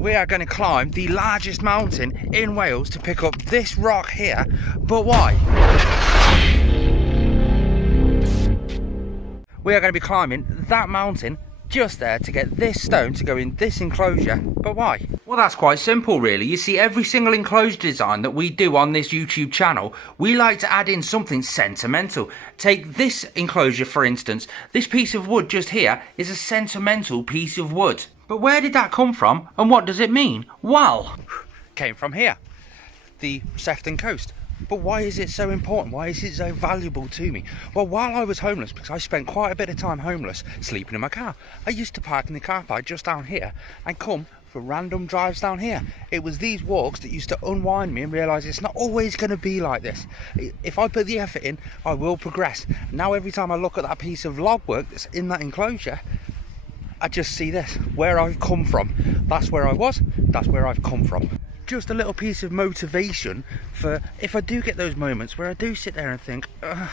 We are going to climb the largest mountain in Wales to pick up this rock here, but why? We are going to be climbing that mountain just there to get this stone to go in this enclosure, but why? Well, that's quite simple really. You see, every single enclosure design that we do on this YouTube channel, we like to add in something sentimental. Take this enclosure for instance. This piece of wood just here is a sentimental piece of wood. But where did that come from and what does it mean? Well, came from here, the Sefton coast. But why is it so important? Why is it so valuable to me? Well, while I was homeless, because I spent quite a bit of time homeless, sleeping in my car, I used to park in the car park just down here and come for random drives down here. It was these walks that used to unwind me and realise it's not always going to be like this. If I put the effort in, I will progress. Now every time I look at that piece of log work that's in that enclosure, I just see this, where I've come from. That's where I was, that's where I've come from. Just a little piece of motivation for if I do get those moments where I do sit there and think, I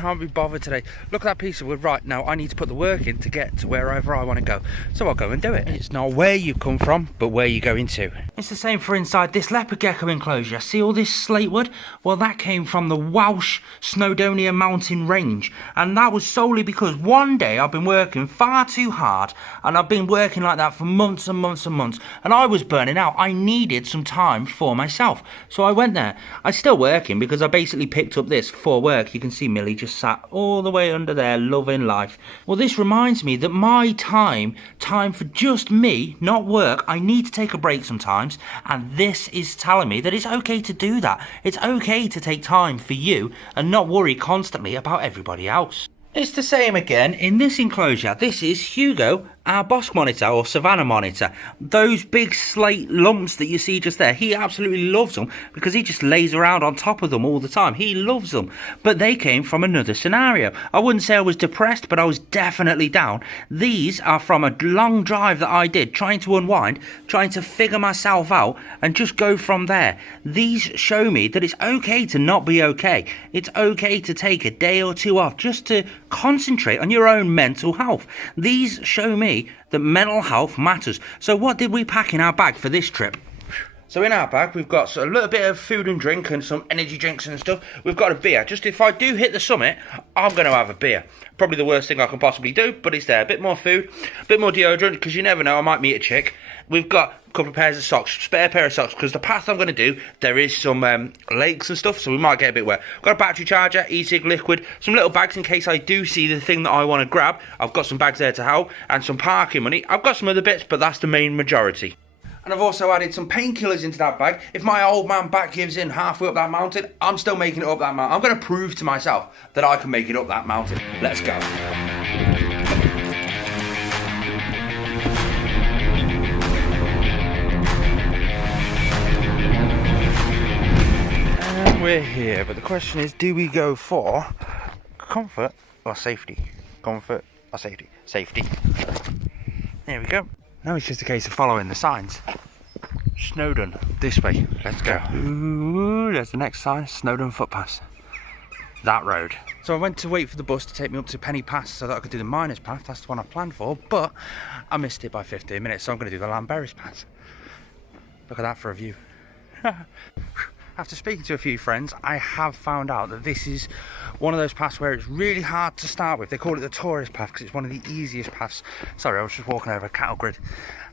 can't be bothered today. Look at that piece of wood. Right, now I need to put the work in to get to wherever I want to go. So I'll go and do it. It's not where you come from, but where you go into. It's the same for inside this leopard gecko enclosure. See all this slate wood? Well, that came from the Welsh Snowdonia mountain range. And that was solely because one day I've been working far too hard. And I've been working like that for months and months and months. And I was burning out. I needed some time for myself. So I went there. I'm still working because I basically picked up this for work. You can see Millie just sat all the way under there loving life. Well, this reminds me that my time for just me, not work, I need to take a break sometimes, and this is telling me that it's okay to do that. It's okay to take time for you and not worry constantly about everybody else. It's the same again in this enclosure. This is Hugo, our Bosque monitor or Savannah monitor. Those big slate lumps that you see just there, he absolutely loves them because he just lays around on top of them all the time. He loves them. But they came from another scenario. I wouldn't say I was depressed, but I was definitely down. These are from a long drive that I did, trying to unwind, trying to figure myself out and just go from there. These show me that it's okay to not be okay. It's okay to take a day or two off just to concentrate on your own mental health. These show me that mental health matters. So what did we pack in our bag for this trip? So in our bag we've got a little bit of food and drink and some energy drinks and stuff. We've got a beer. Just if I do hit the summit, I'm going to have a beer. Probably the worst thing I can possibly do, but it's there. A bit more food, a bit more deodorant, because you never know, I might meet a chick. We've got a couple of pairs of socks, spare pair of socks, because the path I'm going to do, there is some lakes and stuff, so we might get a bit wet. Got a battery charger, e-cig liquid, some little bags in case I do see the thing that I want to grab. I've got some bags there to help, and some parking money. I've got some other bits, but that's the main majority. And I've also added some painkillers into that bag. If my old man back gives in halfway up that mountain, I'm still making it up that mountain. I'm going to prove to myself that I can make it up that mountain. Let's go. And we're here, but the question is, do we go for comfort or safety? Comfort or safety? Safety. There we go. Now it's just a case of following the signs. Snowdon, this way. Let's go. Ooh, there's the next sign, Snowdon footpath. That road. So I went to wait for the bus to take me up to Penny Pass so that I could do the miners path. That's the one I planned for, but I missed it by 15 minutes, so I'm going to do the Llanberris pass. Look at that for a view. After speaking to a few friends, I have found out that this is one of those paths where it's really hard to start with. They call it the tourist path because it's one of the easiest paths. Sorry, I was just walking over a cattle grid.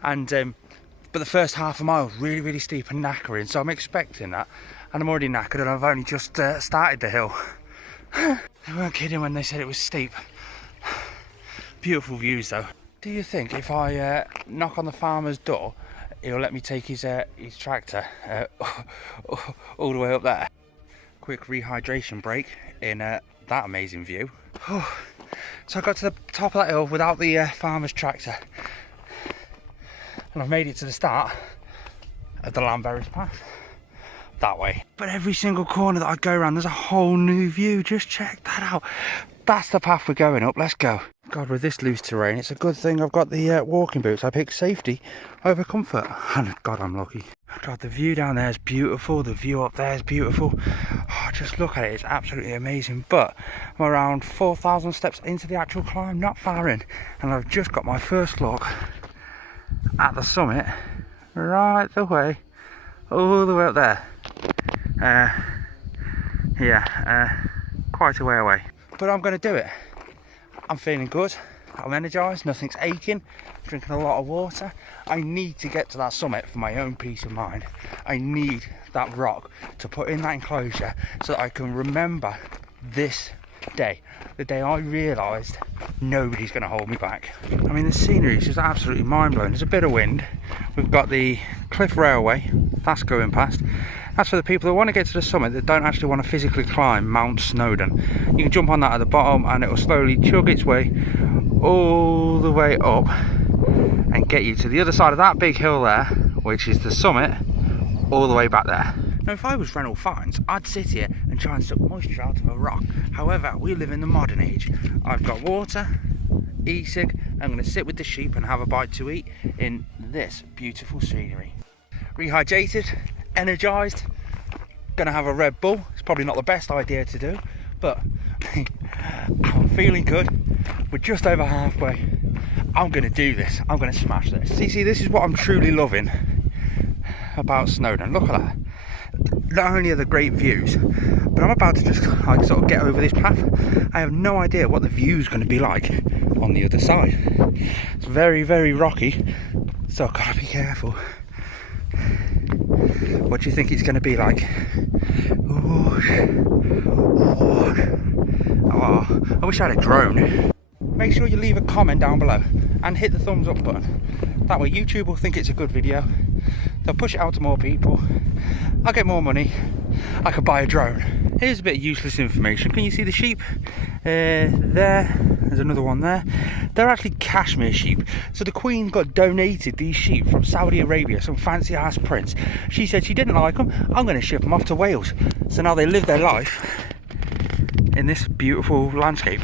And but the first half a mile is really, really steep and knackering, so I'm expecting that. And I'm already knackered and I've only just started the hill. They weren't kidding when they said it was steep. Beautiful views though. Do you think if I knock on the farmer's door, he'll let me take his tractor all the way up there? Quick rehydration break in that amazing view. So I got to the top of that hill without the farmer's tractor, and I've made it to the start of the Llanberris path that way. But every single corner that I go around, there's a whole new view. Just check that out. That's the path we're going up. Let's go. God, with this loose terrain, it's a good thing I've got the walking boots. I picked safety over comfort, and God, I'm lucky. God, the view down there is beautiful. The view up there is beautiful. Oh, just look at it. It's absolutely amazing. But I'm around 4,000 steps into the actual climb, not far in, and I've just got my first look at the summit right the way, all the way up there. Quite a way away. But I'm going to do it. I'm feeling good. I'm energised. Nothing's aching. Drinking a lot of water. I need to get to that summit for my own peace of mind. I need that rock to put in that enclosure so that I can remember this day. The day I realised nobody's going to hold me back. I mean, the scenery is just absolutely mind-blowing. There's a bit of wind. We've got the Cliff Railway. That's going past. That's for the people that want to get to the summit that don't actually want to physically climb Mount Snowdon. You can jump on that at the bottom and it will slowly chug its way all the way up and get you to the other side of that big hill there, which is the summit, all the way back there. Now, if I was Reynolds Fines, I'd sit here and try and suck moisture out of a rock. However, we live in the modern age. I've got water, e-cig. I'm going to sit with the sheep and have a bite to eat in this beautiful scenery. Rehydrated, energised, gonna have a Red Bull. It's probably not the best idea to do, but I'm feeling good. We're just over halfway. I'm gonna do this. I'm gonna smash this. See, this is what I'm truly loving about Snowdon. Look at that. Not only are the great views, but I'm about to just like sort of get over this path. I have no idea what the view's going to be like on the other side. It's very, very rocky, so I've got to be careful. What do you think it's going to be like? Oh, I wish I had a drone. Make sure you leave a comment down below and hit the thumbs up button. That way YouTube will think it's a good video. They'll push it out to more people. I'll get more money. I could buy a drone. Here's a bit of useless information. Can you see the sheep? There's another one there. They're actually cashmere sheep. So the Queen got donated these sheep from Saudi Arabia, some fancy ass prince. She said she didn't like them. I'm going to ship them off to Wales. So now they live their life in this beautiful landscape.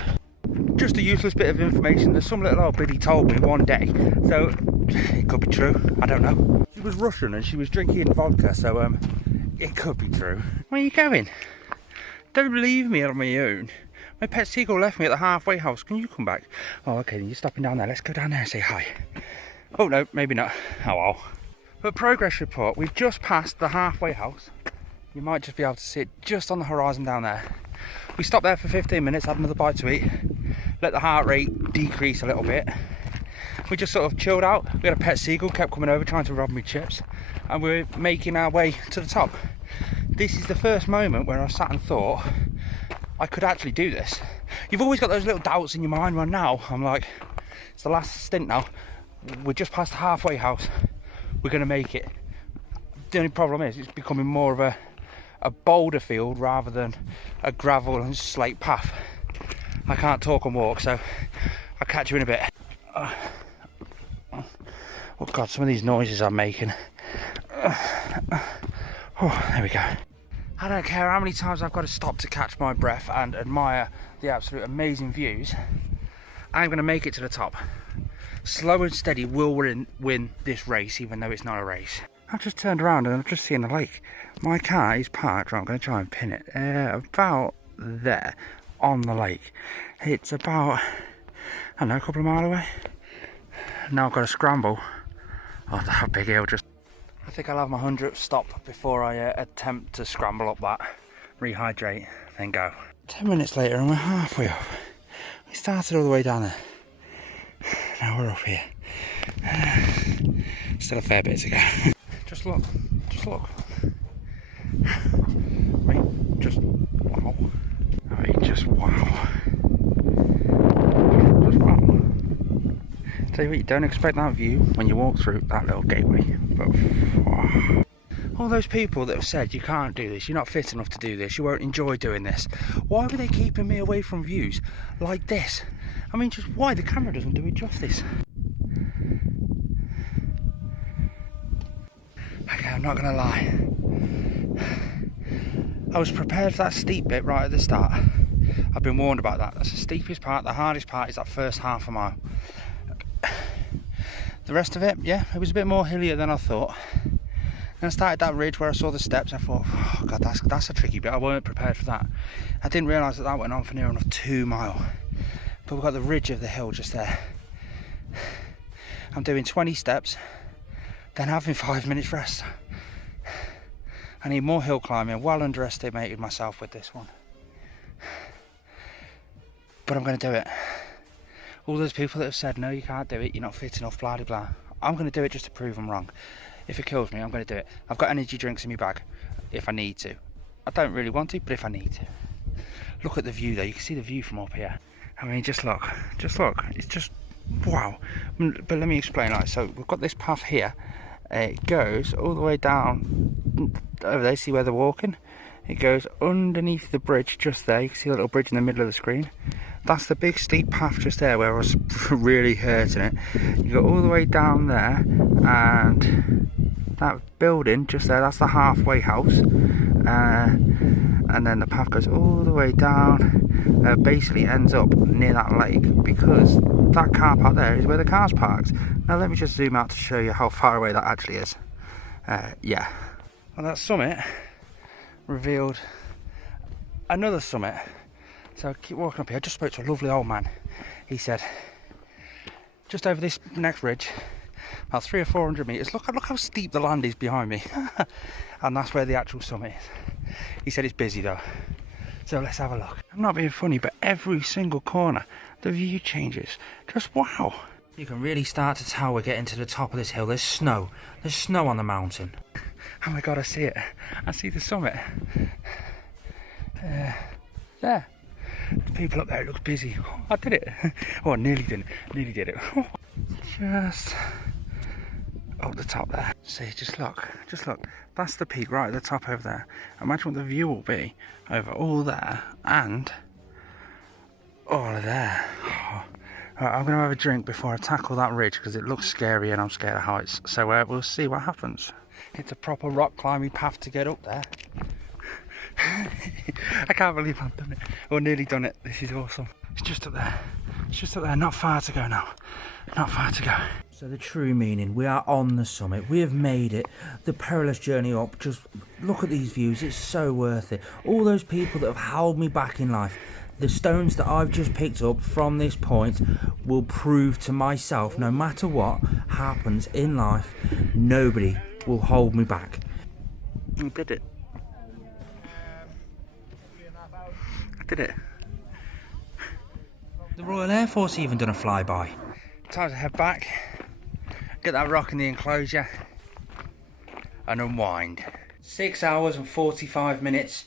Just a useless bit of information that some little old biddy told me one day. So it could be true. I don't know. She was Russian and she was drinking vodka, so it could be true. Where are you going? Don't leave me on my own. My pet seagull left me at the halfway house. Can you come back? Oh, okay, you're stopping down there. Let's go down there and say hi. Oh, no, maybe not. Oh, well. But progress report. We've just passed the halfway house. You might just be able to see it just on the horizon down there. We stopped there for 15 minutes, had another bite to eat. Let the heart rate decrease a little bit. We just sort of chilled out. We had a pet seagull, kept coming over trying to rob me chips. And we're making our way to the top. This is the first moment where I sat and thought, I could actually do this. You've always got those little doubts in your mind. Well, now I'm like, it's the last stint now. We're just past the halfway house. We're going to make it. The only problem is it's becoming more of a boulder field rather than a gravel and slate path. I can't talk and walk, so I'll catch you in a bit. Oh God, some of these noises I'm making. Oh, there we go. I don't care how many times I've got to stop to catch my breath and admire the absolute amazing views. I'm going to make it to the top. Slow and steady will win this race, even though it's not a race. I've just turned around and I've just seen the lake. My car is parked, right, I'm going to try and pin it, about there on the lake. It's about, I don't know, a couple of miles away. Now I've got to scramble. Oh, that big hill just... I think I'll have my 100th stop before I attempt to scramble up that, rehydrate, then go. 10 minutes later and we're halfway up. We started all the way down there. Now we're up here. Still a fair bit to go. Just look, just look. Wait, just wow. Wait, just wow. Just wow. Tell you what, you don't expect that view when you walk through that little gateway, but wow. All those people that have said you can't do this, you're not fit enough to do this, you won't enjoy doing this, why were they keeping me away from views like this? I mean, just why? The camera doesn't do it justice. Okay, I'm not gonna lie, I was prepared for that steep bit right at the start. I've been warned about that. That's the steepest part. The hardest part is that first half a mile. The rest of it, yeah, it was a bit more hillier than I thought. Then I started that ridge where I saw the steps. I thought, oh God, that's a tricky bit. I weren't prepared for that. I didn't realise that went on for near enough 2 miles. But we've got the ridge of the hill just there. I'm doing 20 steps, then having 5 minutes rest. I need more hill climbing. I well underestimated myself with this one. But I'm going to do it. All those people that have said, no, you can't do it, you're not fit enough, blah, blah, blah. I'm going to do it just to prove them wrong. If it kills me, I'm going to do it. I've got energy drinks in my bag, if I need to. I don't really want to, but if I need to. Look at the view though, you can see the view from up here. I mean, just look, it's just, wow. But let me explain, like, so we've got this path here. It goes all the way down over there, see where they're walking? It goes underneath the bridge just there. You can see a little bridge in the middle of the screen. That's the big steep path just there where I was really hurting it. You go all the way down there, and that building just there, that's the halfway house. And then the path goes all the way down, basically ends up near that lake, because that car park there is where the car's parked. Now let me just zoom out to show you how far away that actually is. Yeah. Well, that summit revealed another summit. So I keep walking up here. I just spoke to a lovely old man. He said, just over this next ridge, about 300 or 400 metres, look how steep the land is behind me. And that's where the actual summit is. He said it's busy though. So let's have a look. I'm not being funny, but every single corner, the view changes. Just wow. You can really start to tell we're getting to the top of this hill. There's snow. There's snow on the mountain. Oh my God, I see it. I see the summit. There. The people up there, it looks busy. Oh, I did it. Oh, I nearly did it. Just up the top there. See, just look. That's the peak right at the top over there. Imagine what the view will be over all there and all of there. Oh. Right, I'm going to have a drink before I tackle that ridge because it looks scary and I'm scared of heights. So we'll see what happens. It's a proper rock climbing path to get up there. I can't believe I've done it, or nearly done it. This is awesome. It's just up there, not far to go now. Not far to go. So the true meaning, we are on the summit, we have made it. The perilous journey up, just look at these views, it's so worth it. All those people that have held me back in life, the stones that I've just picked up from this point will prove to myself, no matter what happens in life, nobody will hold me back. I did it. Did it? The Royal Air Force even done a flyby. Time to head back, get that rock in the enclosure and unwind. 6 hours and 45 minutes,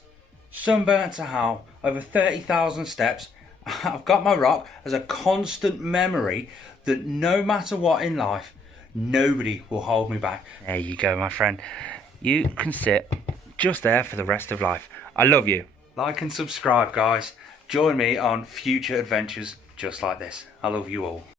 sunburnt to hell, over 30,000 steps. I've got my rock as a constant memory that no matter what in life, nobody will hold me back. There you go, my friend. You can sit just there for the rest of life. I love you. Like and subscribe, guys. Join me on future adventures just like this. I love you all.